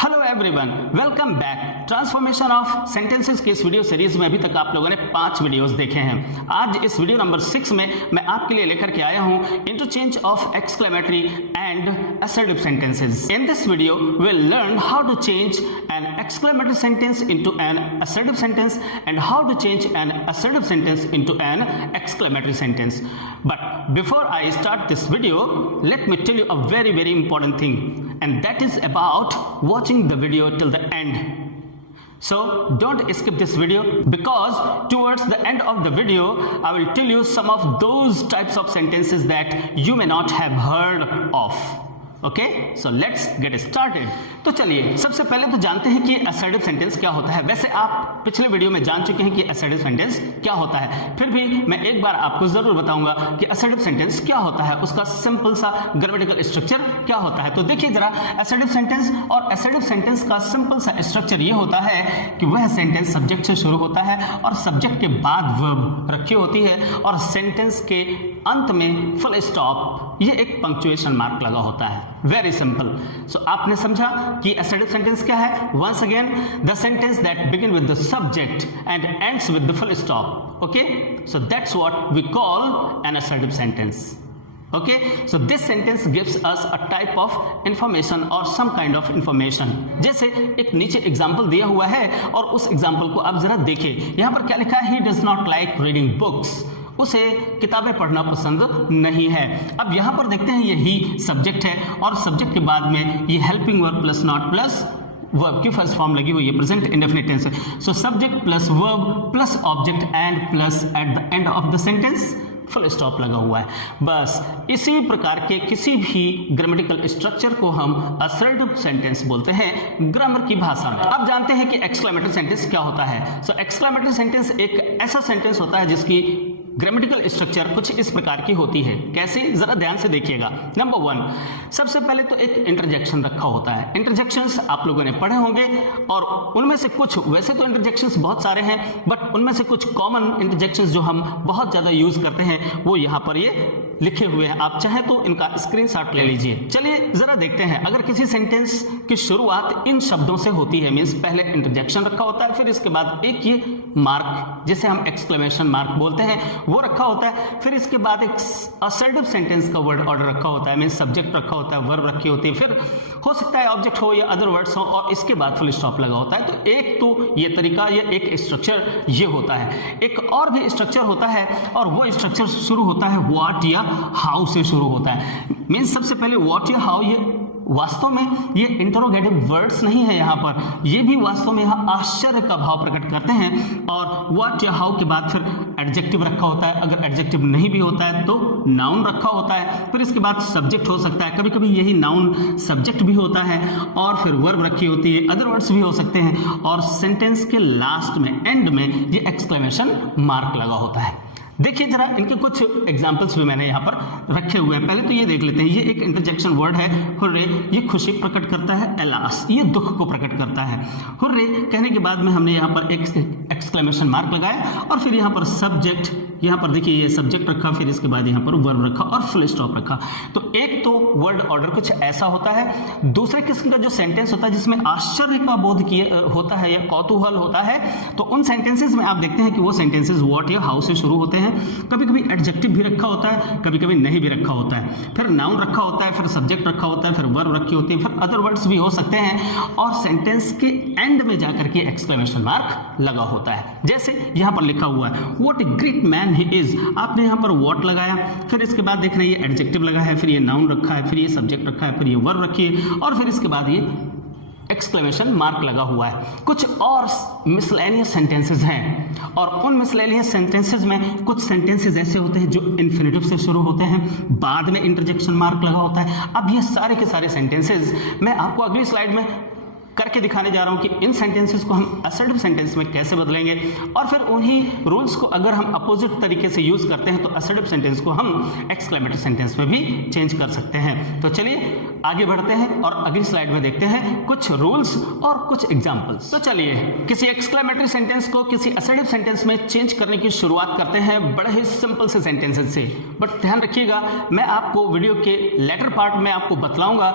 Hello everyone, welcome back. Transformation of sentences की इस video series में अभी तक आप लोगों ने 5 वीडियोस देखे हैं। आज इस वीडियो नंबर 6 में मैं आपके लिए लेकर के आया हूं interchange of exclamatory and assertive sentences. In this video we will learn how to change an exclamatory sentence into an assertive sentence and how to change an assertive sentence into an exclamatory sentence. But before I start this video, let me tell you a very important thing, and that is about watching the video till the end. So don't skip this video, because towards the end of the video I will tell you some of those types of sentences that you may not have heard of. Okay, so let's get started. तो चलिए सबसे पहले तो जानते हैं कि assertive sentence क्या होता है। वैसे आप पिछले वीडियो में जान चुके हैं कि असर्टिव सेंटेंस क्या होता है, फिर भी मैं एक बार आपको जरूर बताऊंगा कि असर्टिव सेंटेंस क्या होता है, उसका सिंपल सा ग्रामेटिकल स्ट्रक्चर क्या होता है। तो देखिए जरा, असर्टिव सेंटेंस और असर्टिव सेंटेंस का सिंपल सा स्ट्रक्चर ये होता है कि वह सेंटेंस सब्जेक्ट से शुरू होता है और सब्जेक्ट के बाद वर्ब रखी होती है और सेंटेंस के अंत में फुल स्टॉप, ये एक पंक्चुएशन मार्क लगा होता है। Very simple. सो आपने समझा कि असर्टिव सेंटेंस क्या है। Once again, the sentence that begin with the subject and ends with the full stop. Okay, so that's what we call an assertive sentence. Okay, so this sentence gives us a type of information or some kind of information. जैसे एक नीचे example दिया हुआ है और उस example को आप जरा देखिए। यहाँ पर क्या लिखा है, he does not like reading books. उसे किताबें पढ़ना पसंद नहीं है। अब यहाँ पर देखते हैं ये ही सब्जेक्ट है और सब्जेक्ट के बाद में ये helping verb plus not plus verb की फर्स्ट फॉर्म लगी हुई है, present indefinite tense. So subject plus verb plus object and plus at the end of the sentence full stop लगा हुआ है। बस इसी प्रकार के किसी भी ग्रामेटिकल स्ट्रक्चर को हम असर्टिव सेंटेंस बोलते हैं ग्रामर की भाषा में। अब जानते हैं कि एक्सक्लेमेटरी सेंटेंस क्या होता है। सो एक्सक्लेमेटरी सेंटेंस एक ऐसा सेंटेंस होता है जिसकी ग्रामेटिकल स्ट्रक्चर कुछ इस प्रकार की होती है। कैसे, जरा ध्यान से देखिएगा। नंबर 1, सबसे पहले तो एक इंटरजेक्शन रखा होता है। इंटरजेक्शंस आप लोगों ने पढ़े होंगे और उनमें से कुछ, वैसे तो इंटरजेक्शंस बहुत सारे हैं, बट उनमें से कुछ कॉमन इंटरजेक्शंस जो हम बहुत ज्यादा यूज करते हैं वो यहाँ पर ये लिखे हुए हैं। आप चाहे तो इनका स्क्रीनशॉट ले लीजिए। चलिए जरा देखते हैं। अगर किसी सेंटेंस की शुरुआत इन शब्दों से होती है, मीन्स पहले इंटरजेक्शन रखा होता है, फिर इसके बाद एक ये मार्क जिसे हम एक्सक्लेमेशन मार्क बोलते हैं वो रखा होता है, फिर इसके बाद एक असर्टिव सेंटेंस का वर्ड ऑर्डर रखा होता है, मीन्स सब्जेक्ट रखा होता है, वर्ब रखी होती है, फिर हो सकता है ऑब्जेक्ट हो या अदर वर्ड्स हो और इसके बाद फुल स्टॉप लगा होता है। तो एक तो ये तरीका, ये एक स्ट्रक्चर ये होता है। एक और भी स्ट्रक्चर होता है और वो स्ट्रक्चर शुरू होता है व्हाट या हाउ से शुरू होता है। मीन्स सबसे पहले व्हाट या हाउ, ये वास्तव में ये इंटरोगेटिव वर्ड्स नहीं है यहाँ पर, ये भी वास्तव में यहाँ आश्चर्य का भाव प्रकट करते हैं। और व्हाट या हाउ के बाद फिर एडजेक्टिव रखा होता है, अगर एडजेक्टिव नहीं भी होता है तो नाउन रखा होता है, फिर इसके बाद सब्जेक्ट हो सकता है, कभी कभी यही नाउन सब्जेक्ट भी होता है, और फिर वर्ब रखी होती है, अदर वर्ड्स भी हो सकते हैं, और सेंटेंस के लास्ट में, एंड में ये एक्सक्लेमेशन मार्क लगा होता है। देखिए जरा, इनके कुछ एग्जाम्पल्स भी मैंने यहाँ पर रखे हुए हैं। पहले तो ये देख लेते हैं। ये एक इंटरजेक्शन वर्ड है, हुर्रे, ये खुशी प्रकट करता है, एलास, ये दुख को प्रकट करता है। हुर्रे कहने के बाद में हमने यहाँ पर एक एक्सक्लेमेशन मार्क लगाया और फिर यहाँ पर सब्जेक्ट, यहाँ पर देखिए ये सब्जेक्ट रखा, फिर इसके बाद यहाँ पर वर्ब रखा और फुल स्टॉप रखा। तो एक तो वर्ड ऑर्डर कुछ ऐसा होता है। दूसरे किस्म का जो सेंटेंस होता है जिसमें आश्चर्य का बोध किए होता है या कौतूहल होता है, तो उन सेंटेंसेस में आप देखते हैं कि वो सेंटेंसेस व्हाट या हाउ से शुरू होते हैं। कभी कभी एडजेक्टिव भी रखा होता है, कभी कभी नहीं भी रखा होता है, फिर नाउन रखा होता है, फिर सब्जेक्ट रखा होता है, फिर वर्ब रखी होती है, फिर अदर वर्ड्स भी हो सकते हैं, और सेंटेंस के एंड में जाकर के एक्सक्लेमेशन मार्क लगा होता है। जैसे यहाँ पर लिखा हुआ है what a great man he is, आपने यहाँ पर व्हाट लगाया, फिर इसके बाद देख रहे हैं ये एडजेक्टिव लगा है, फिर ये नाउन रखा है, फिर ये सब्जेक्ट रखा है, फिर ये वर्ब रखी है, और फिर इसके बाद ये एक्सक्लेमेशन मार्क लगा हुआ है। कुछ और मिसलेनियस सेंटेंसेस हैं, और उन मिसलेनियस सेंटेंसेस में कुछ सेंटेंसेस ऐसे होते हैं जो इन्फिनेटिव से शुरू होते हैं, बाद में इंटरजेक्शन मार्क लगा होता है। अब ये सारे के सारे सेंटेंसेस मैं आपको अगली स्लाइड में करके दिखाने जा रहा हूं कि इन सेंटेंसेस को हम असर्टिव सेंटेंस में कैसे बदलेंगे, और फिर उन्हीं रूल्स को अगर हम अपोजिट तरीके से यूज करते हैं तो असर्टिव सेंटेंस को हम एक्सक्लेमेटरी सेंटेंस में भी चेंज कर सकते हैं। तो चलिए आगे बढ़ते हैं और अगली स्लाइड में देखते हैं कुछ रूल्स और कुछ एग्जांपल्स। तो चलिए किसी एक्सक्लेमेटरी सेंटेंस को किसी असर्टिव सेंटेंस में चेंज करने की शुरुआत करते हैं बड़े ही सिंपल से सेंटेंसेस से। बट ध्यान रखिएगा, मैं आपको वीडियो के लेटर पार्ट में आपको बतलाऊंगा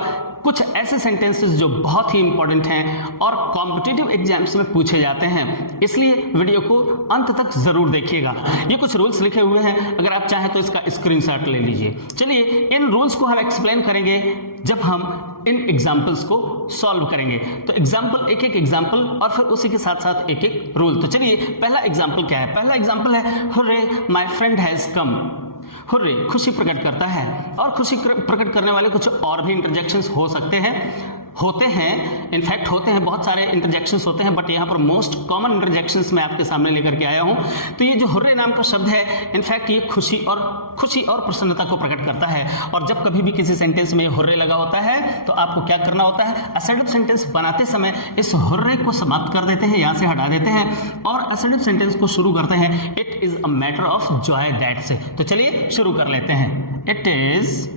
कुछ ऐसे सेंटेंसेस जो बहुत ही इंपॉर्टेंट हैं और कॉम्पिटिटिव एग्जाम्स में पूछे जाते हैं, इसलिए वीडियो को अंत तक जरूर देखिएगा। ये कुछ रूल्स लिखे हुए हैं, अगर आप चाहें तो इसका स्क्रीनशॉट ले लीजिए। चलिए इन रूल्स को हम एक्सप्लेन करेंगे जब हम इन एग्जाम्पल्स को सॉल्व करेंगे। तो एग्जाम्पल, एक एक एग्जाम्पल और फिर उसी के साथ साथ एक एक रूल। तो चलिए पहला एग्जाम्पल क्या है? पहला एग्जाम्पल है hurray my friend has come. Hurray खुशी प्रकट करता है, और खुशी प्रकट करने वाले कुछ और भी इंटरजेक्शंस हो सकते हैं, होते हैं, इनफैक्ट होते हैं, बहुत सारे इंटरजेक्शंस होते हैं, बट यहाँ पर मोस्ट कॉमन इंटरजेक्शंस मैं आपके सामने लेकर के आया हूँ। तो ये जो हुर्रे नाम का शब्द है, इनफैक्ट ये खुशी और प्रसन्नता को प्रकट करता है। और जब कभी भी किसी सेंटेंस में हुर्रे लगा होता है तो आपको क्या करना होता है? असर्टिव सेंटेंस बनाते समय इस हुर्रे को समाप्त कर देते हैं, यहाँ से हटा देते हैं और असर्टिव सेंटेंस को शुरू करते हैं it is a matter of Joy that से। तो चलिए शुरू कर लेते हैं। इट इज,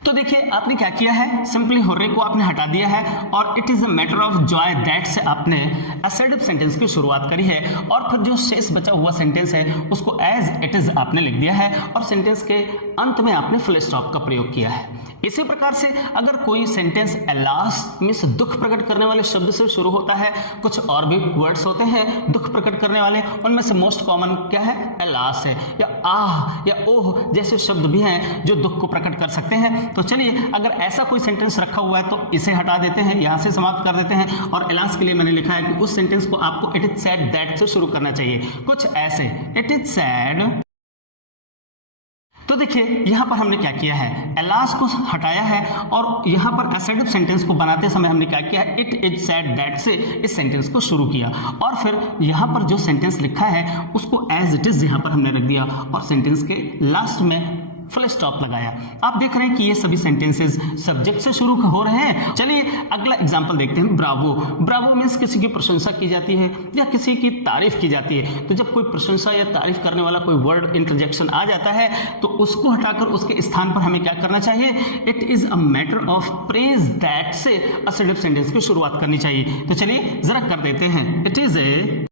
तो देखिए आपने क्या किया है, सिंपली हुर्रे को आपने हटा दिया है और it is a matter of Joy that से आपने असर्टिव सेंटेंस की शुरुआत करी है, और फिर जो शेष बचा हुआ सेंटेंस है उसको एज इट इज आपने लिख दिया है और सेंटेंस के अंत में आपने फुल स्टॉप का प्रयोग किया है। इसी प्रकार से अगर कोई सेंटेंस एलास मींस दुख प्रकट करने वाले शब्द से शुरू होता है, कुछ और भी वर्ड्स होते हैं दुख प्रकट करने वाले, उनमें से मोस्ट कॉमन क्या है? एलास है, या आह या ओह जैसे शब्द भी हैं जो दुख को प्रकट कर सकते हैं। तो चलिए अगर ऐसा कोई सेंटेंस रखा हुआ है तो इसे हटा देते हैं, यहां से समाप्त कर देते हैं, और एलास के लिए मैंने लिखा है कि उस सेंटेंस को आपको इट इज सैड दैट से शुरू करना चाहिए, कुछ ऐसे, इट इज सैड। तो देखिए यहां पर हमने क्या किया है, एलास को हटाया है और यहां पर असर्टिव सेंटेंस को बनाते समय हमने क्या किया है, इट इज सैड दैट से इस सेंटेंस को शुरू किया, और फिर यहां पर जो सेंटेंस लिखा है उसको एज इट इज यहां पर हमने रख दिया और सेंटेंस के लास्ट में फुल स्टॉप लगाया। आप देख रहे हैं कि ये सभी सेंटेंसेस सब्जेक्ट से शुरू हो रहे हैं। चलिए अगला एग्जांपल देखते हैं, ब्रावो। ब्रावो मींस किसी की प्रशंसा की जाती है या किसी की तारीफ की जाती है। तो जब कोई प्रशंसा या तारीफ करने वाला कोई वर्ड इंटरजेक्शन आ जाता है तो उसको हटाकर उसके स्थान पर हमें क्या करना चाहिए? It is a matter of praise that से असर्टिव सेंटेंस की शुरुआत करनी चाहिए। तो चलिए जरा कर देते हैं, इट इज ए।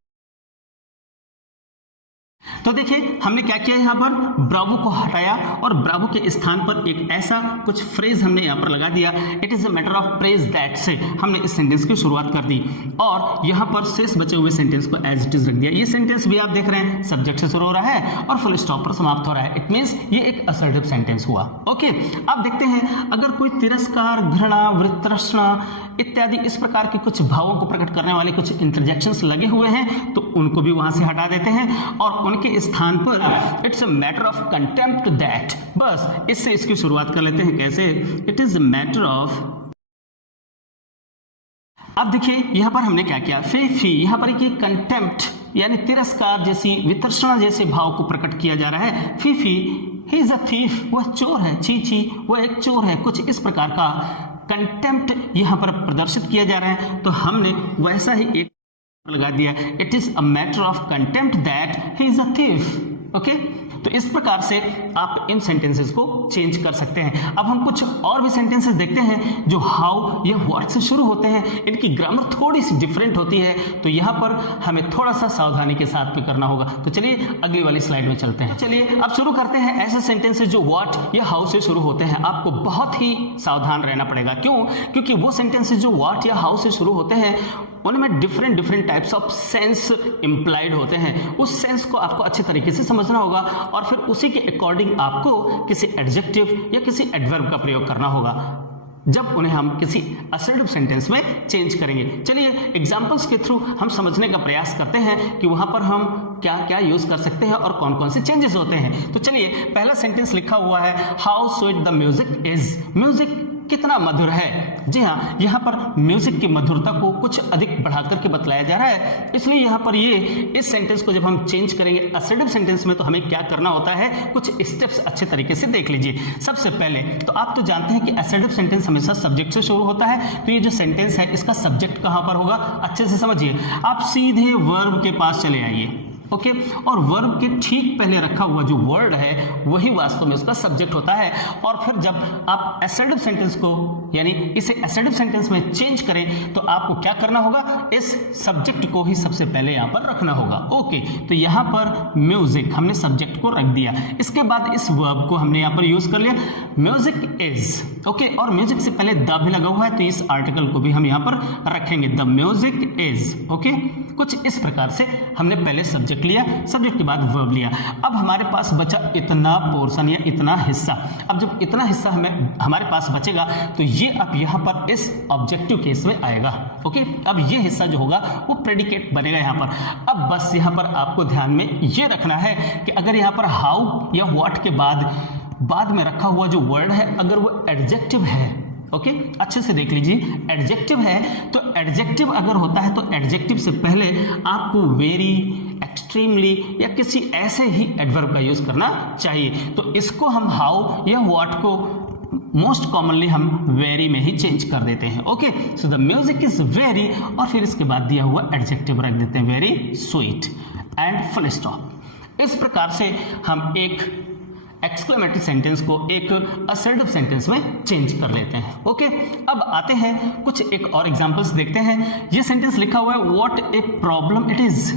तो देखिए हमने क्या किया, यहां पर ब्रावो को हटाया और ब्रावो के स्थान पर एक ऐसा कुछ फ्रेज हमने यहां पर लगा दिया, it is a matter of praise that से हमने इस सेंटेंस की शुरुआत कर दी और यहां पर शेष बचे हुए सेंटेंस को एज इट इज रख दिया। ये सेंटेंस भी आप देख रहे हैं सब्जेक्ट से शुरू हो रहा है और फुल स्टॉप पर समाप्त हो रहा है, इट मींस ये एक असर्टिव सेंटेंस हुआ। ओके, अब देखते हैं अगर कोई तिरस्कार, घृणा, वृत्रष्णा इत्यादि इस प्रकार के कुछ भावों को प्रकट करने वाले कुछ इंटरजेक्शंस लगे हुए हैं तो उनको भी वहां से हटा देते हैं और उनके स्थान पर it's a matter of contempt that, बस इससे इसकी शुरुआत कर लेते हैं। कैसे? It is a matter of. अब देखिए यहां पर हमने क्या किया, फी, यहां पर एक कंटेम्प्ट यानी तिरस्कार जैसी, वितर्षणा जैसे भाव को प्रकट किया जा रहा है। फी, ही इज अ थीफ, वह चोर है, छी, वह एक चोर है, कुछ इस प्रकार का कंटेम्प्ट यहां पर प्रदर्शित किया जा रहा है। तो हमने वैसा ही एक लगा दिया, it is a matter of contempt that he is a thief. Okay, तो इस प्रकार से आप इन सेंटेंसेस को चेंज कर सकते हैं। अब हम कुछ और भी सेंटेंसेस देखते हैं जो हाउ या व्हाट से शुरू होते हैं, इनकी ग्रामर थोड़ी सी डिफरेंट होती है, तो यहाँ पर हमें थोड़ा सा सावधानी के साथ में करना होगा। तो चलिए अगली वाली स्लाइड में चलते हैं। चलिए अब शुरू करते हैं ऐसे सेंटेंसेस जो व्हाट या हाउ से शुरू होते हैं। आपको बहुत ही सावधान रहना पड़ेगा, क्यों? क्योंकि वो सेंटेंसेस जो व्हाट या हाउ से शुरू होते हैं उनमें different types of sense implied होते हैं। उस सेंस को आपको अच्छे तरीके से समझना होगा और फिर उसी के अकॉर्डिंग आपको किसी एडजेक्टिव या किसी एडवर्ब का प्रयोग करना होगा जब उन्हें हम किसी असर्टिव सेंटेंस में चेंज करेंगे। चलिए एग्जांपल्स के थ्रू हम समझने का प्रयास करते हैं कि वहां पर हम क्या क्या यूज कर सकते हैं और कौन कौन से चेंजेस होते हैं। तो चलिए पहला सेंटेंस लिखा हुआ है, how sweet the music is. Music कितना मधुर है। जी हाँ, यहाँ पर म्यूजिक की मधुरता को कुछ अधिक बढ़ा करके बतलाया जा रहा है, इसलिए यहाँ पर ये इस सेंटेंस को जब हम चेंज करेंगे असर्टिव सेंटेंस में तो हमें क्या करना होता है, कुछ स्टेप्स अच्छे तरीके से देख लीजिए। सबसे पहले तो आप तो जानते हैं कि असर्टिव सेंटेंस हमेशा सब्जेक्ट से शुरू होता है, तो ये जो सेंटेंस है इसका सब्जेक्ट कहाँ पर होगा, अच्छे से समझिए। आप सीधे वर्ब के पास चले आइए, ओके, और वर्ब के ठीक पहले रखा हुआ जो वर्ड है वही वास्तव में उसका सब्जेक्ट होता है। और फिर जब आप असर्टिव सेंटेंस को यानी इसे असर्टिव सेंटेंस में चेंज करें तो आपको क्या करना होगा, इस सब्जेक्ट को ही सबसे पहले यहां पर रखना होगा। ओके, तो यहां पर म्यूजिक हमने सब्जेक्ट को रख दिया, इसके बाद इस वर्ब को हमने यहां पर यूज कर लिया, म्यूजिक इज। ओके, और म्यूजिक से पहले द भी लगा हुआ है तो इस आर्टिकल को भी हम यहां पर रखेंगे, द म्यूजिक इज। ओके, कुछ इस प्रकार से हमने पहले सब्जेक्ट लिया, सब्जेक्ट के बाद वर्ब लिया। अब हमारे पास बचा इतना पोर्शन या इतना हिस्सा। अब जब इतना हिस्सा हमारे पास बचेगा तो ये अब यहाँ पर इस ऑब्जेक्टिव केस में आएगा। ओके, अब ये हिस्सा जो होगा वो प्रेडिकेट बनेगा यहाँ पर। अब बस यहाँ पर आपको ध्यान में ये रखना है कि अगर यहाँ पर हाउ या व्हाट के बाद में रखा हुआ जो वर्ड है अगर वो एडजेक्टिव है, ओके, अच्छे से देख लीजिए, एडजेक्टिव है तो एडजेक्टिव अगर होता है तो एडजेक्टिव से पहले आपको वेरी, एक्सट्रीमली या किसी ऐसे ही एडवर्ब का यूज करना चाहिए। तो इसको हम हाउ या व्हाट को मोस्ट कॉमनली हम वेरी में ही चेंज कर देते हैं। Okay, so the music is very और फिर इसके बाद दिया हुआ एडजेक्टिव रख देते हैं, very sweet and full stop. इस प्रकार से हम एक एक्सक्लेमेटरी सेंटेंस को एक असर्टिव सेंटेंस में चेंज कर लेते हैं। ओके, अब आते हैं कुछ एक और एग्जांपल्स देखते हैं। ये सेंटेंस लिखा हुआ है, what a problem it is.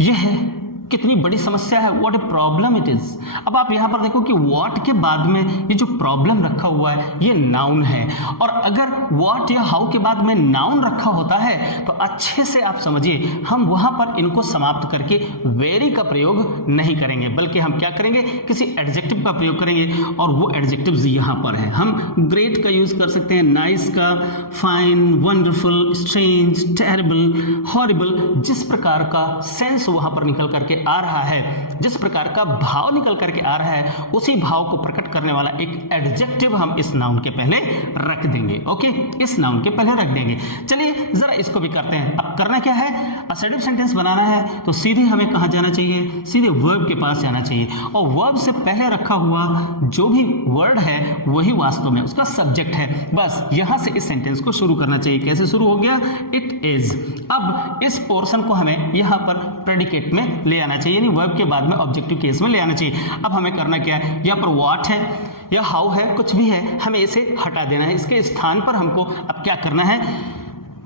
ये है कितनी बड़ी समस्या है, what a problem it is. अब आप यहां पर देखो कि व्हाट के बाद में ये जो प्रॉब्लम रखा हुआ है ये नाउन है, और अगर व्हाट या हाउ के बाद में नाउन रखा होता है तो अच्छे से आप समझिए हम वहां पर इनको समाप्त करके वेरी का प्रयोग नहीं करेंगे, बल्कि हम क्या करेंगे, किसी एडजेक्टिव का प्रयोग करेंगे। और वो एडजेक्टिव्स यहां पर है, हम ग्रेट का यूज कर सकते हैं, नाइस का, fine, wonderful, strange, terrible, horrible. जिस प्रकार का सेंस वहां पर निकल करके आ रहा है, जिस प्रकार का भाव निकल करके आ रहा है, उसी भाव को प्रकट करने वाला एक एडजेक्टिव हम इस नाउन के पहले रख देंगे। ओके, इस नाउन के पहले रख देंगे। चलिए जरा इसको भी करते हैं। अब करना क्या है, असर्टिव सेंटेंस बनाना है तो सीधे हमें कहां जाना चाहिए, सीधे वर्ब के पास जाना चाहिए, और वर्ब से पहले रखा हुआ जो भी वर्ड है वही वास्तव में उसका सब्जेक्ट है। बस यहां से इस सेंटेंस को शुरू करना चाहिए। कैसे शुरू हो गया, इट इज। अब इस पोर्शन को हमें यहां पर प्रेडिकेट में ले आना चाहिए, यानी वर्ब के बाद में ऑब्जेक्टिव केस में ले आना चाहिए। अब हमें करना क्या है, यहाँ पर व्हाट है या हाउ है, कुछ भी है, हमें इसे हटा देना है। इसके स्थान पर हमको अब क्या करना है,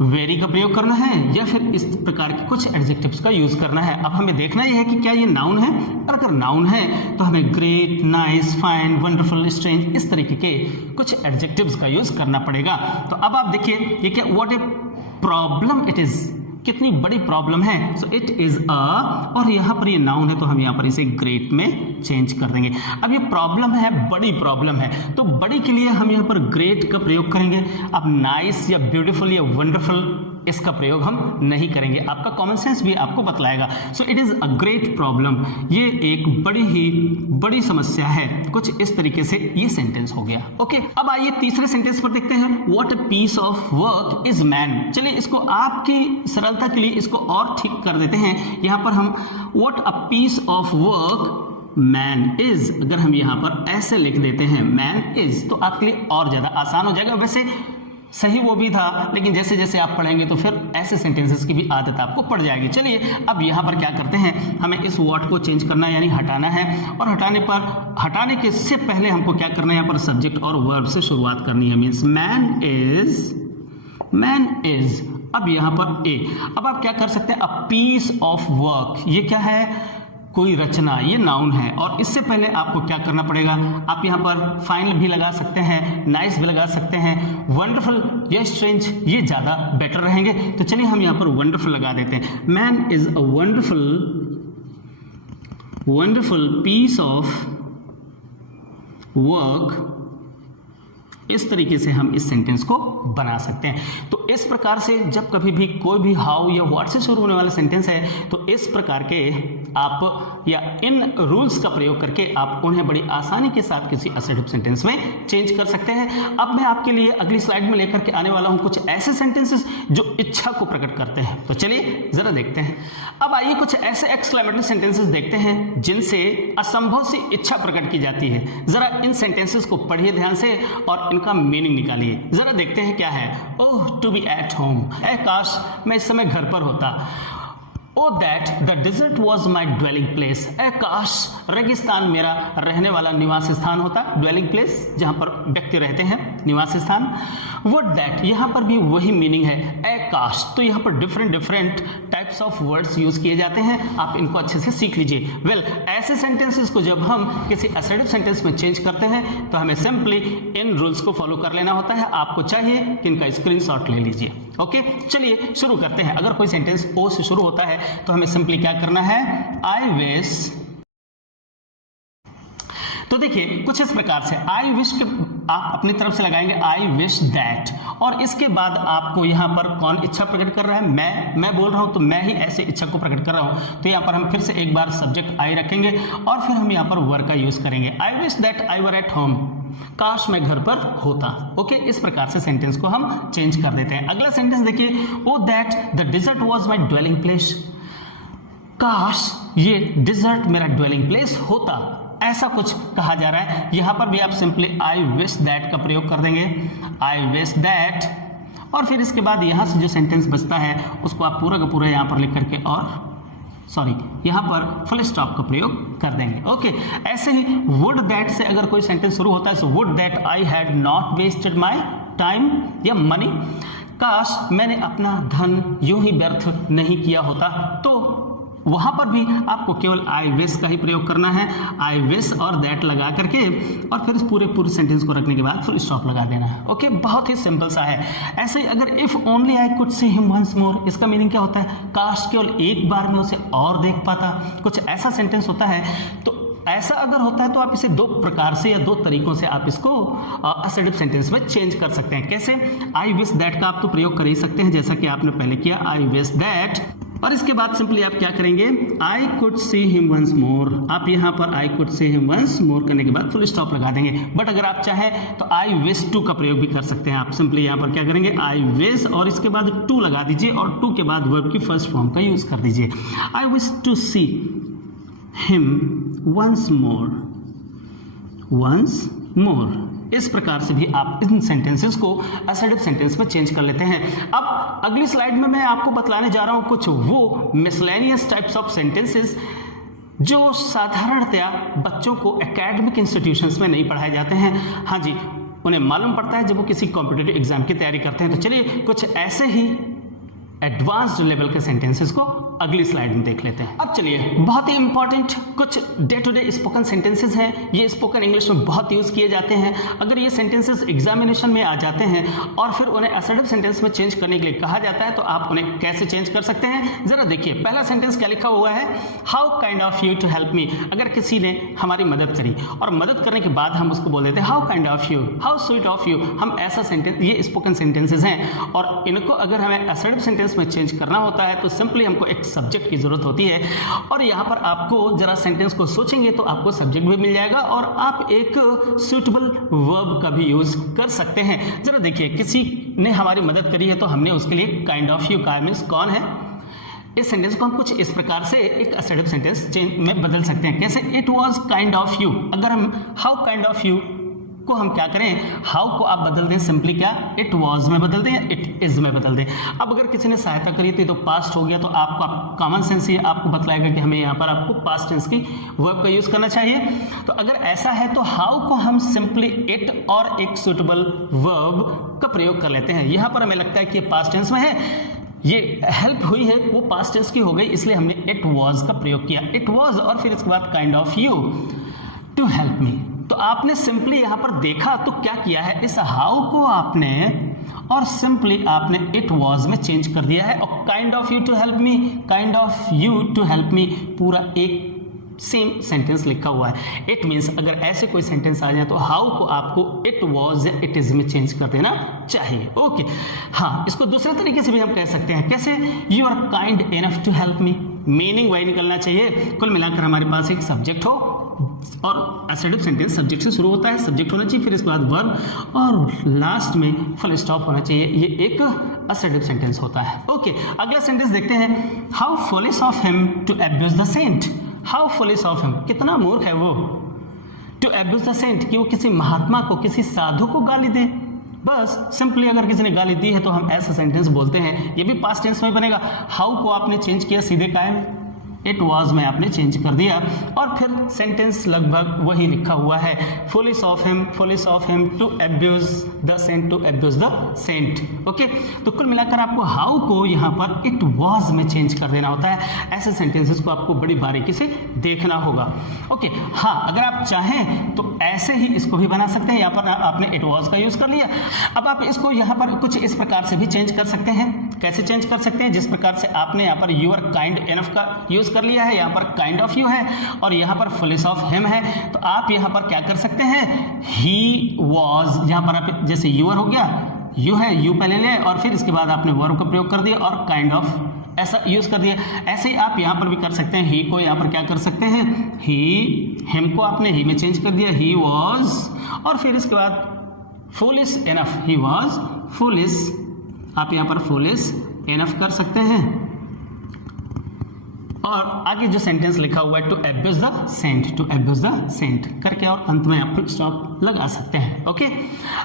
वेरी का प्रयोग करना है या फिर इस प्रकार के कुछ एडजेक्टिव्स का यूज करना है। अब हमें देखना यह है कि क्या ये नाउन है, और अगर नाउन है तो हमें great, nice, fine, wonderful, strange इस तरीके के कुछ एडजेक्टिव्स का यूज करना पड़ेगा। तो अब आप देखिए ये क्या, what a problem it is, कितनी बड़ी प्रॉब्लम है। सो इट इज अ, और यहां पर ये नाउन है तो हम यहां पर इसे ग्रेट में चेंज कर देंगे। अब ये प्रॉब्लम है, बड़ी प्रॉब्लम है, तो बड़ी के लिए हम यहां पर ग्रेट का प्रयोग करेंगे। अब नाइस या ब्यूटीफुल या वंडरफुल इसका प्रयोग हम नहीं करेंगे, आपका कॉमन सेंस भी आपको बतलाएगा। So it is a great problem, ये एक बड़ी ही बड़ी समस्या है। कुछ इस तरीके से ये सेंटेंस हो गया। ओके, अब आइए तीसरे सेंटेंस पर देखते हैं, what a piece of work is man. चलिए इसको आपकी सरलता के लिए इसको और ठीक कर देते हैं। यहां पर हम what a piece of work man is, अगर हम यहां पर ऐसे लिख देते हैं मैन इज, तो आपके लिए और ज्यादा आसान हो जाएगा। वैसे सही वो भी था, लेकिन जैसे जैसे आप पढ़ेंगे तो फिर ऐसे सेंटेंसेस की भी आदत आपको पड़ जाएगी। चलिए अब यहाँ पर क्या करते हैं, हमें इस वर्ड को चेंज करना है, यानी हटाना है, और हटाने के से पहले हमको क्या करना है, यहाँ पर सब्जेक्ट और वर्ब से शुरुआत करनी है। Means man is. अब यहाँ पर ए, अब आप क्या कर सकते हैं, अ पीस ऑफ वर्क, ये क्या है, कोई रचना, ये नाउन है, और इससे पहले आपको क्या करना पड़ेगा, आप यहाँ पर फाइन भी लगा सकते हैं, नाइस भी लगा सकते हैं, वंडरफुल या स्ट्रेंज ये ज़्यादा बेटर रहेंगे। तो चलिए हम यहाँ पर वंडरफुल लगा देते हैं। Man is a wonderful piece of work, इस तरीके से हम इस सेंटेंस को बना सकते हैं। तो इस प्रकार से जब कभी भी कोई भी हाउ या व्हाट से शुरू होने वाला सेंटेंस है तो इस प्रकार के आप या इन रूल्स का प्रयोग करके आप उन्हें बड़ी आसानी के साथ किसी असर्टिव सेंटेंस में चेंज कर सकते हैं। अब मैं आपके लिए अगली स्लाइड में लेकर के आने वाला हूं कुछ ऐसे सेंटेंसेस जो इच्छा को प्रकट करते हैं। तो चलिए जरा देखते हैं। अब आइए कुछ ऐसे एक्सक्लेमेटरी सेंटेंसेस देखते हैं जिनसे असंभव सी इच्छा प्रकट की जाती है। जरा इन सेंटेंसेस को पढ़िए ध्यान से और इनका मीनिंग निकालिए। जरा देखते हैं क्या है। Oh to be at home, काश मैं इस समय घर पर होता। O that the desert was my dwelling place, ए काश रेगिस्तान मेरा रहने वाला निवास स्थान होता, ड्वेलिंग प्लेस जहां पर व्यक्ति रहते हैं, निवास स्थान। वुड दैट, यहां पर भी वही मीनिंग है, ए काश। तो यहां पर different types of words use किए जाते हैं, आप इनको अच्छे से सीख लीजिए। वेल, ऐसे सेंटेंसेस को जब हम किसी असर्टिव सेंटेंस में चेंज करते हैं तो हमें सिंपली इन रूल्स को फॉलो कर लेना होता है। आपको चाहिए कि इनका स्क्रीनशॉट ले लीजिए। ओके, चलिए शुरू करते हैं। अगर कोई सेंटेंस ओ से शुरू होता है तो हमें सिंपली क्या करना है, आई विश। तो देखिए कुछ इस प्रकार से आई विश के आप अपनी तरफ से लगाएंगे आई विश दैट, और इसके बाद आपको यहां पर कौन इच्छा प्रकट कर रहा है, मैं बोल रहा हूं तो मैं ही ऐसे इच्छा को प्रकट कर रहा हूं। तो यहां पर हम फिर से एक बार सब्जेक्ट आई रखेंगे और फिर हम यहां पर वर का यूज करेंगे। I wish that I were at home, काश मैं घर पर होता। ओके, इस प्रकार से सेंटेंस को हम चेंज कर देते हैं। अगला सेंटेंस देखिए, O that the desert was my dwelling place, काश ये डिजर्ट मेरा ड्वेलिंग प्लेस होता, ऐसा कुछ कहा जा रहा है। यहां पर भी आप सिंपली आई विश दैट का प्रयोग कर देंगे, आई विश दैट, और फिर इसके बाद यहां से जो सेंटेंस बचता है उसको आप पूरा का पूरा यहां पर लिख करके और यहां पर फुल स्टॉप का प्रयोग कर देंगे। ओके, ऐसे ही वुड दैट से अगर कोई सेंटेंस शुरू होता है तो would that I had not wasted my time या मनी, काश मैंने अपना धन यूं ही व्यर्थ नहीं किया होता। तो वहां पर भी आपको केवल आई विश का ही प्रयोग करना है, आई विश और दैट लगा करके, और फिर इस पूरे सेंटेंस को रखने के बाद फुल स्टॉप लगा देना है। ओके, बहुत ही सिंपल सा है। ऐसे ही अगर if only I could see him once more, इसका मीनिंग क्या होता है, काश केवल एक बार में उसे और देख पाता, कुछ ऐसा सेंटेंस होता है। तो ऐसा अगर होता है तो आप इसे दो प्रकार से या दो तरीकों से आप इसको असर्टिव सेंटेंस में चेंज कर सकते हैं। कैसे, आई विश दैट का आप तो प्रयोग कर ही सकते हैं जैसा कि आपने पहले किया, आई विश दैट, और इसके बाद सिंपली आप क्या करेंगे, I could see him once more, आप यहां पर I could see him once more करने के बाद फुल स्टॉप लगा देंगे। बट अगर आप चाहें तो आई विश टू का प्रयोग भी कर सकते हैं। आप सिंपली यहां पर क्या करेंगे, आई विश और इसके बाद टू लगा दीजिए और टू के बाद वर्ब की फर्स्ट फॉर्म का यूज कर दीजिए, I wish to see him once more. इस प्रकार से भी आप इन सेंटेंसेस को असर्टिव सेंटेंस में चेंज कर लेते हैं। अब अगली स्लाइड में मैं आपको बतलाने जा रहा हूं कुछ वो मिसलेनियस टाइप्स ऑफ सेंटेंसेस जो साधारणतया बच्चों को एकेडमिक इंस्टीट्यूशंस में नहीं पढ़ाए जाते हैं। हाँ जी, उन्हें मालूम पड़ता है जब वो किसी कॉम्पिटिटिव एग्जाम की तैयारी करते हैं। तो चलिए कुछ ऐसे ही एडवांस्ड लेवल के सेंटेंसेस को अगली स्लाइड में देख लेते हैं। अब चलिए, बहुत ही इंपॉर्टेंट कुछ day to day spoken sentences हैं। ये स्पोकन इंग्लिश में बहुत यूज किए जाते हैं। अगर ये सेंटेंसेस एग्जामिनेशन में आ जाते हैं और फिर उन्हें असर्टिव सेंटेंस में चेंज करने के लिए कहा जाता है तो आप उन्हें कैसे चेंज कर सकते हैं, जरा देखिए। पहला सेंटेंस क्या लिखा हुआ है, how kind of you to help me. अगर किसी ने हमारी मदद करी और मदद करने के बाद हम उसको बोल देते हैं how kind of you, how sweet of you, हम ऐसा सेंटेंस, ये स्पोकन सेंटेंसेस हैं और इनको अगर हमें असर्टिव सेंटेंस में चेंज करना होता है तो सिंपली हमको एक सब्जेक्ट की जरूरत होती है। और यहां पर आपको जरा सेंटेंस को सोचेंगे तो आपको सब्जेक्ट भी मिल जाएगा और आप एक सुइटेबल वर्ब का भी यूज कर सकते हैं। जरा देखिए, किसी ने हमारी मदद करी है तो हमने उसके लिए काइंड ऑफ यू का मींस कौन है। इस सेंटेंस को हम कुछ इस प्रकार से एक असर्टिव सेंटेंस में बदल सकते हैं। कैसे, it was kind of you. अगर हम हाउ काइंड ऑफ यू को हम क्या करें, हाउ को आप बदल दें, सिंपली क्या, इट वाज में बदल दें, इट इज में बदल दें। अब अगर किसी ने सहायता करी थी तो पास्ट हो गया, तो आपका कॉमन सेंस ये आपको बतलाएगा कि हमें यहाँ पर आपको पास्ट टेंस की वर्ब का यूज करना चाहिए। तो अगर ऐसा है तो हाउ को हम सिंपली इट और एक सुटेबल वर्ब का प्रयोग कर लेते हैं। यहाँ पर हमें लगता है कि ये पास्ट टेंस में है, ये हेल्प हुई है वो पास्ट टेंस की हो गई, इसलिए हमने इट वाज का प्रयोग किया, इट वाज, और फिर इसके बाद kind of you to help me. तो आपने सिंपली यहां पर देखा तो क्या किया है, इस हाउ को आपने और सिंपली आपने इट वाज में चेंज कर दिया है और kind of you to help me, kind of you to help me पूरा एक सेम सेंटेंस लिखा हुआ है। इट मीन्स अगर ऐसे कोई सेंटेंस आ जाए तो हाउ को आपको इट वाज या इट इज में चेंज कर देना चाहिए। ओके, हाँ, इसको दूसरे तरीके से भी हम कह सकते हैं। कैसे, you are kind enough to help me. Meaning वही निकलना चाहिए। कुल मिलाकर हमारे पास एक सब्जेक्ट हो और असर्टिव सेंटेंस सब्जेक्ट से शुरू होता है, सब्जेक्ट होना चाहिए, फिर इसके बाद वर्ब और लास्ट में फुल स्टॉप होना चाहिए। ये एक असर्टिव सेंटेंस होता है। ओके, अगला सेंटेंस देखते हैं। How foolish of him to abuse the saint. How foolish of him, कितना मूर्ख है वो, टू अब्यूज द सेंट, कि वो किसी महात्मा को, किसी साधु को गाली दे। बस सिंपली अगर किसी ने गाली दी है तो हम ऐसा सेंटेंस बोलते हैं, ये भी पास्ट टेंस में बनेगा। हाउ को आपने चेंज किया सीधे काय में, इट वॉज में आपने चेंज कर दिया और फिर सेंटेंस लगभग वही लिखा हुआ है, foolish of him to abuse the saint, to abuse the saint. Okay, तो कुल मिलाकर आपको हाउ को यहाँ पर इट वॉज में चेंज कर देना होता है। ऐसे सेंटेंसेस को आपको बड़ी बारीकी से देखना होगा। ओके, हाँ, अगर आप चाहें तो ऐसे ही इसको भी बना सकते हैं। यहाँ पर आपने इट वॉज का यूज कर लिया, अब आप इसको यहाँ पर कुछ इस प्रकार से भी चेंज कर सकते हैं। कैसे चेंज कर सकते हैं? जिस प्रकार से आपने यहाँ पर यूर काइंड इनफ का यूज कर लिया है, यहाँ पर काइंड ऑफ यू है और यहाँ पर फुलिश ऑफ हिम है, तो आप यहाँ पर क्या कर सकते हैं, ही वॉज, यहाँ पर आप जैसे यूर हो गया, यू है, यू पहले ले और फिर इसके बाद आपने वर्ब का प्रयोग कर दिया और काइंड ऑफ ऐसा यूज कर दिया। ऐसे ही आप यहाँ पर भी कर सकते हैं, ही को यहाँ पर क्या कर सकते हैं, ही, हिम को आपने ही में चेंज कर दिया, ही वॉज, और फिर इसके बाद foolish enough, he was foolish, आप यहाँ पर फुलिश इनफ कर सकते हैं। और आगे जो सेंटेंस लिखा हुआ है, to abuse the saint, to abuse the saint करके और अंत में आप स्टॉप लगा सकते हैं। ओके,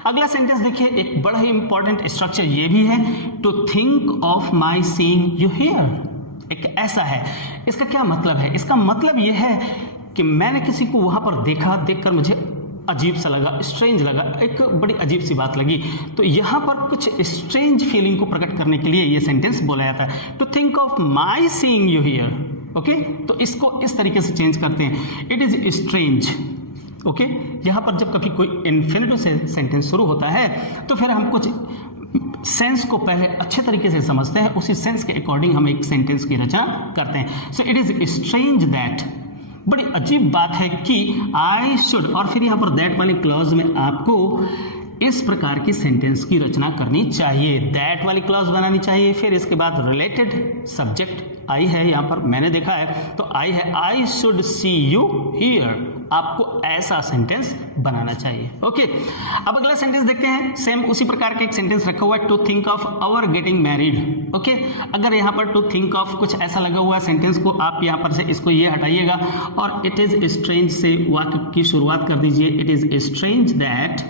अगला सेंटेंस देखिए, एक बड़ा ही इंपॉर्टेंट स्ट्रक्चर ये भी है, to think of my seeing you here. एक ऐसा है, इसका क्या मतलब है? इसका मतलब ये है कि मैंने किसी को वहां पर देखा, देखकर मुझे अजीब सा लगा, स्ट्रेंज लगा, एक बड़ी अजीब सी बात लगी, तो यहाँ पर कुछ स्ट्रेंज फीलिंग को प्रकट करने के लिए ये सेंटेंस बोला जाता है, to think of my seeing you here. Okay, तो इसको इस तरीके से चेंज करते हैं, इट इज स्ट्रेंज। ओके, यहाँ पर जब कभी कोई इन्फिनिटिव से सेंटेंस शुरू होता है तो फिर हम कुछ सेंस को पहले अच्छे तरीके से समझते हैं, उसी सेंस के अकॉर्डिंग हम एक सेंटेंस की रचना करते हैं। सो इट इज स्ट्रेंज दैट, बड़ी अजीब बात है कि आई शुड, और फिर यहाँ पर दैट वाली क्लॉज में आपको इस प्रकार की सेंटेंस की रचना करनी चाहिए, दैट वाली क्लॉज बनानी चाहिए। फिर इसके बाद रिलेटेड सब्जेक्ट आई है, यहाँ पर मैंने देखा है तो आई है, I should see you here, आपको ऐसा सेंटेंस बनाना चाहिए। ओके, अब अगला सेंटेंस देखते हैं, सेम उसी प्रकार का एक सेंटेंस रखा हुआ है, to think of our getting married. Okay, अगर यहाँ पर टू थिंक ऑफ कुछ ऐसा लगा हुआ है सेंटेंस को, आप यहाँ पर से इसको ये हटाइएगा और इट इज स्ट्रेंज से वाक्य की शुरुआत कर दीजिए, इट इज स्ट्रेंज दैट,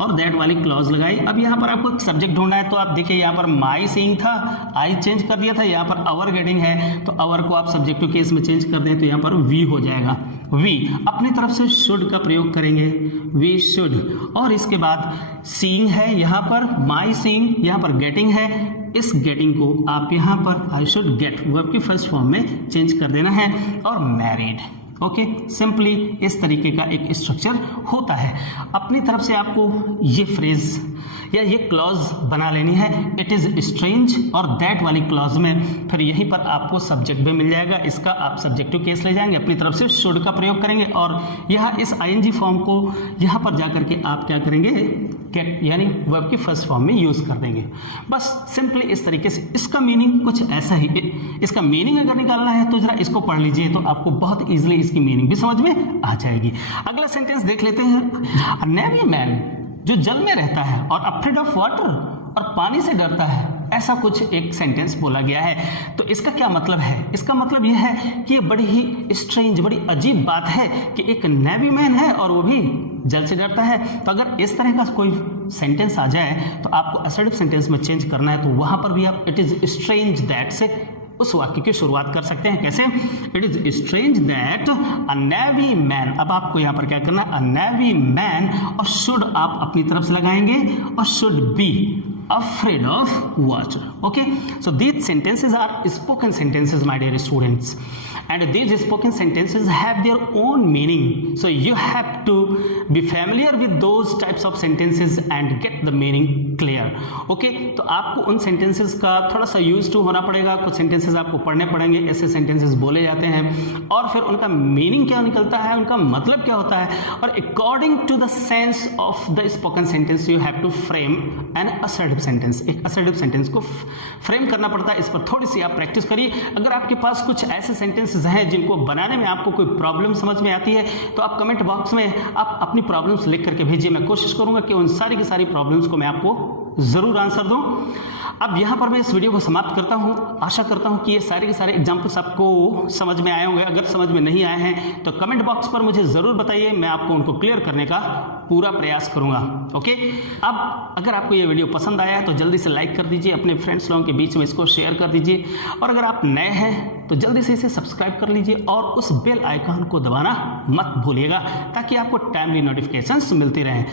और दैट वाली क्लॉज लगाई। अब यहाँ पर आपको एक सब्जेक्ट ढूंढना है, तो आप देखिए यहाँ पर माई सीइंग था, आई चेंज कर दिया था, यहाँ पर आवर गेटिंग है, तो आवर को आप सब्जेक्टिव केस में चेंज कर दें तो यहाँ पर वी हो जाएगा। वी अपनी तरफ से शुड का प्रयोग करेंगे, वी शुड, और इसके बाद सीइंग है, यहाँ पर माई सीइंग, यहाँ पर गेटिंग है, इस गेटिंग को आप यहाँ पर आई शुड गेट वर्ब की फर्स्ट फॉर्म में चेंज कर देना है, और मैरिड। ओके, सिंपली इस तरीके का एक स्ट्रक्चर होता है। अपनी तरफ से आपको ये फ्रेज या ये क्लॉज बना लेनी है, इट इज स्ट्रेंज, और दैट वाली क्लॉज में फिर यहीं पर आपको सब्जेक्ट भी मिल जाएगा, इसका आप सब्जेक्टिव केस ले जाएंगे, अपनी तरफ से शुड का प्रयोग करेंगे और यहाँ इस आईएनजी फॉर्म को यहाँ पर जाकर के आप क्या करेंगे, गेट यानी वर्ब की फर्स्ट फॉर्म में यूज कर देंगे। बस सिंपली इस तरीके से। इसका मीनिंग कुछ ऐसा ही, इसका मीनिंग अगर निकालना है तो जरा इसको पढ़ लीजिए, तो आपको बहुत इजीली इसकी मीनिंग भी समझ में आ जाएगी। अगला सेंटेंस देख लेते हैं, नेवी मैन जो जल में रहता है और अफ्रेड ऑफ वाटर, और पानी से डरता है, ऐसा कुछ एक सेंटेंस बोला गया है। तो इसका क्या मतलब है? इसका मतलब यह है कि ये बड़ी ही स्ट्रेंज, बड़ी अजीब बात है कि एक नेवी मैन है और वो भी जल से डरता है। तो अगर इस तरह का कोई सेंटेंस आ जाए तो आपको असर्टिव सेंटेंस में चेंज करना है, तो वहां पर भी आप इट इज स्ट्रेंज दैट से उस वाक्य की शुरुआत कर सकते हैं। कैसे? It is strange that a navy man. अब आपको यहां पर क्या करना है, अ नेवी मैन, और शुड आप अपनी तरफ से लगाएंगे, और should be afraid of water. Okay, so these sentences are spoken sentences, my dear students, and these spoken sentences have their own meaning, so you have to be familiar with those types of sentences and get the meaning clear. Okay, तो आपको उन sentences का थोड़ा सा used to होना पड़ेगा, कुछ sentences आपको पढ़ने पड़ेंगे, ऐसे sentences बोले जाते हैं और फिर उनका meaning क्या निकलता है, उनका मतलब क्या होता है, और according to the sense of the spoken sentence you have to frame an assertive sentence, एक असर्टिव सेंटेंस को फ्रेम करना पड़ता है। इस पर थोड़ी सी आप प्रैक्टिस करिए। अगर आपके पास कुछ ऐसे सेंटेंसेस हैं जिनको बनाने में आपको कोई प्रॉब्लम समझ में आती है तो आप कमेंट बॉक्स में आप अपनी प्रॉब्लम्स लिख करके भेजिए। मैं कोशिश करूंगा कि उन सारी की सारी प्रॉब्लम्स को मैं आपको ज़रूर आंसर दूं। अब यहाँ पर मैं इस वीडियो को समाप्त करता हूँ। आशा करता हूँ कि ये सारे के सारे एग्जाम्पल्स आपको समझ में आए होंगे। अगर समझ में नहीं आए हैं तो कमेंट बॉक्स पर मुझे ज़रूर बताइए, मैं आपको उनको क्लियर करने का पूरा प्रयास करूँगा। ओके, अब अगर आपको ये वीडियो पसंद आया तो जल्दी से लाइक कर दीजिए, अपने फ्रेंड्स लोगों के बीच में इसको शेयर कर दीजिए, और अगर आप नए हैं तो जल्दी से इसे सब्सक्राइब कर लीजिए और उस बेल आइकन को दबाना मत भूलिएगा ताकि आपको टाइमली नोटिफिकेशंस मिलती रहें।